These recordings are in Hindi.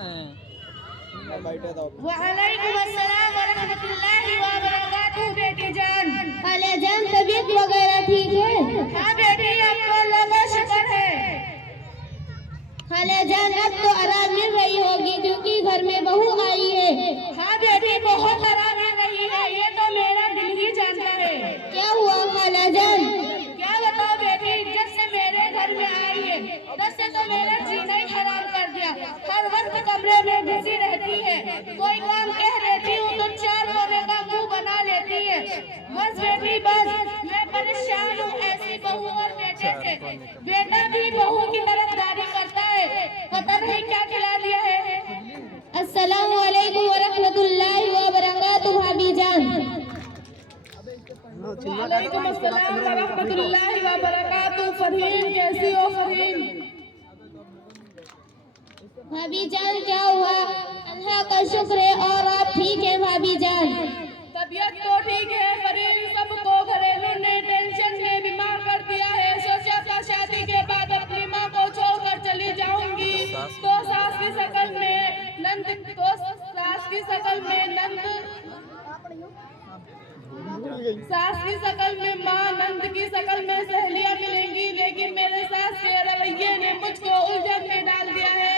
वालेकुम अस्सलाम व रहमतुल्लाहि व बरकातुहू। बेटी जान, खाला जान तबीयत वगैरह ठीक है? हाँ बेटी, आपको अल्लाह का शुक्र है। खाला जान, अब तो आराम मिल रही होगी क्योंकि घर में बहू आई है। हाँ बेटी, बहुत आराम मिल रही है, ये तो मेरा दिल ही जानता है। क्या हुआ खाला जान? क्या बताओ बेटी, जब से मेरे घर में आई है तब से तो मेरा जीना ही हराम कर दिया। हर वक्त कमरे में घुसी रहती है, कोई काम कह देती हूँ तो चार कोने का मुंह बना लेती है। बस बेटी बस, मैं परेशान हूँ ऐसी बहू और बेटे से। बेटा भी बहू की तरफदारी करता है, पता नहीं क्या खिला दिया है। अस्सलाम वालेकुम व रहमतुल्लाहि व बरकातुहू भाभी जान। वालेकुम अस्सलाम व रहमतुल्लाहि व बरकातुहू। फरहीन, कैसी हो फरहीन? भाभी जान, क्या हुआ? अल्लाह का शुक्र है, और आप ठीक है भाभी जान? तबीयत तो ठीक है फरहीन, सबको घरेलू ने टेंशन ने बीमार कर दिया है। सोचा था शादी के बाद अपनी माँ को छोड़कर चली जाऊंगी तो सास की शकल में नंद सास की शकल में माँ, नंद की शकल में सहेलियां मिलेंगी, लेकिन मेरे सास के रवैये ने मुझको उलझन में डाल दिया है।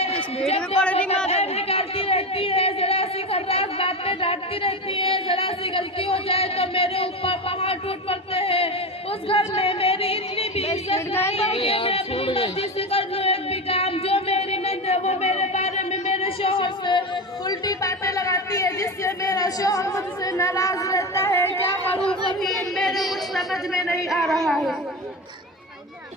निकालती रहती है, जरा सी खर्रास बात पे डांटती रहती है, जरा सी गलती हो जाए तो मेरे ऊपर पहाड़ टूट पड़ते हैं। उस घर में मेरी इतनी भी इज्जत नहीं है कि मैं अपनी मर्जी से कर लूं एक भी काम। जो मेरी नंद है वो मेरे बारे में मेरे शौहर से उल्टी बातें लगाती है, जिससे मेरा शौहर मुझसे नाराज रहता है। क्या करूं फरहीन, मेरे कुछ समझ में नहीं आ रहा है।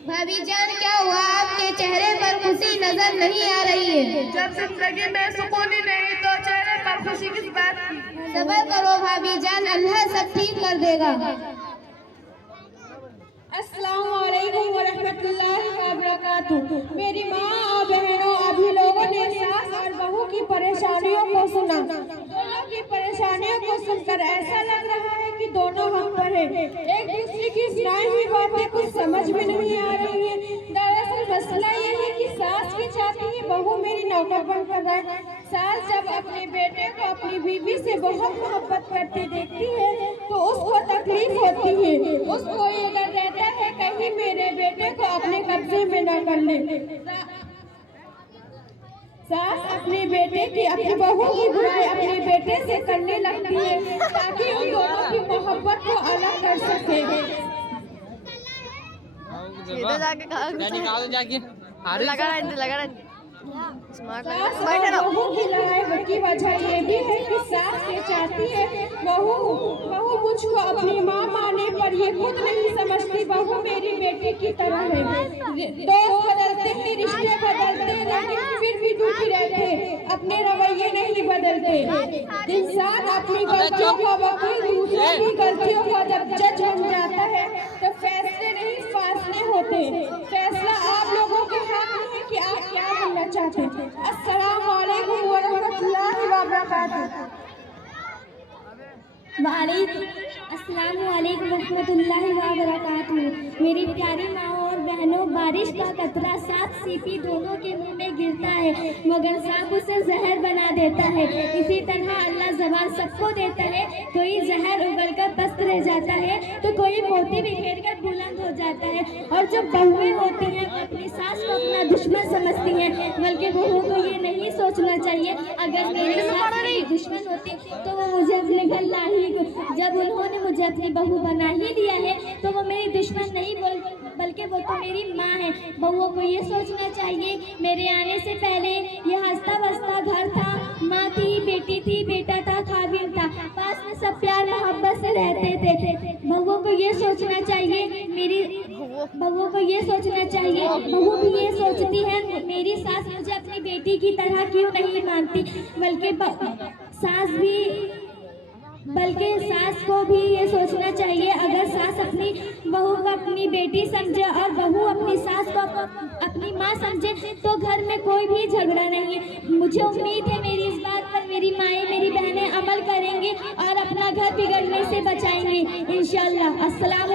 भाभी जान, क्या हुआ? आपके चेहरे पर खुशी नजर नहीं आ रही है। जब जिंदगी में सुकून ही नहीं तो चेहरे पर खुशी किस बात की? सब्र करो भाभी जान, अल्लाह सब ठीक कर देगा। अस्सलाम वालेकुम व रहमतुल्लाहि व बरकातुहू। मेरी माँ और बहनों, अभी लोगों ने सास और बहू की परेशानियों को सुना। दोनों की परेशानियों को सुनकर ऐसा लग रहा है कि दोनों हम पर हैं। एक दूसरे की सुनाई हुई बातें कुछ समझ में नहीं आ रही है। दरअसल मसला ये है कि सास भी चाहती है बहू मेरी नौकर बनकर रहे। सास जब अपने बेटे को अपनी बीवी से बहुत मोहब्बत करते देखती है तो उसको तकलीफ होती है। उसको ये डर रहता है कहीं मेरे बेटे को अपने कब्जे में न कर ले। सास अपने बेटे की, अपनी बहू की बुराई अपने बेटे से करने लगती है ताकि उन दोनों की मोहब्बत को अलग कर सके। बहू की लड़ाई की वजह ये भी है कि सास ये चाहती है बहू मुझको अपनी माँ माने, पर ये खुद नहीं समझती बहू मेरी बेटी की तरह है। दोस्त बदलते हैं, रिश्ते बदलते हैं, लेकिन फिर भी दुखी रहते हैं, अपने रवैये नहीं बदलते। इंसान अपनी गलतियों का वकील दूसरों की गलतियों का जब जज बन जाता है तो फैसले नहीं फासले होते। फैसला आप लोगों के हाथ में है कि आप क्या बनना चाहते हैं। अस्सलाम वालेकुम व रहमतुल्लाहि व बरकातुहू। अस्सलाम वालेकुम रहमतुल्लाहि व बरकातुहू। मेरी प्यारी माँ और बहनों, बारिश का कतरा सांप सीपी दोनों के मुंह में गिरता है मगर सांप उसे जहर बना देता है। इसी तरह अल्लाह ज़बान सबको देता है, कोई जहर उगलकर पस्त रह जाता है तो कोई मोती बिखेर कर बुलंद हो जाता है। और जब बहुएं होती हैं अपनी सास को अपना दुश्मन समझती हैं, बल्कि बहू को ये नहीं सोचना चाहिए अगर मेरी सास मेरी दुश्मन होती तो वो मुझे अपने घर ला ही, जब उन्होंने मुझे अपनी बहू बना ही दिया है तो वो मेरी दुश्मन नहीं बल्कि वो तो मेरी माँ है। बहुओं को ये सोचना चाहिए मेरे आने से पहले ये हंसता बसता घर था, माँ थी, बेटी थी, बेटा था, खाविन था, पास में सब प्यार मोहब्बत से रहते थे। बहुओं को ये सोचना चाहिए बहू भी ये सोचती है मेरी सास मुझे अपनी बेटी की तरह क्यों नहीं मानती, बल्कि सास को भी ये सोचना चाहिए अगर सास अपनी बहू को अपनी बेटी समझे और बहू अपनी सास को अपनी माँ समझे तो घर में कोई भी झगड़ा नहीं है। मुझे उम्मीद है मेरी इस बात पर मेरी माएँ मेरी बहनें अमल करेंगे और अपना घर बिगड़ने से बचाएंगे इंशाअल्लाह। अस्सलाम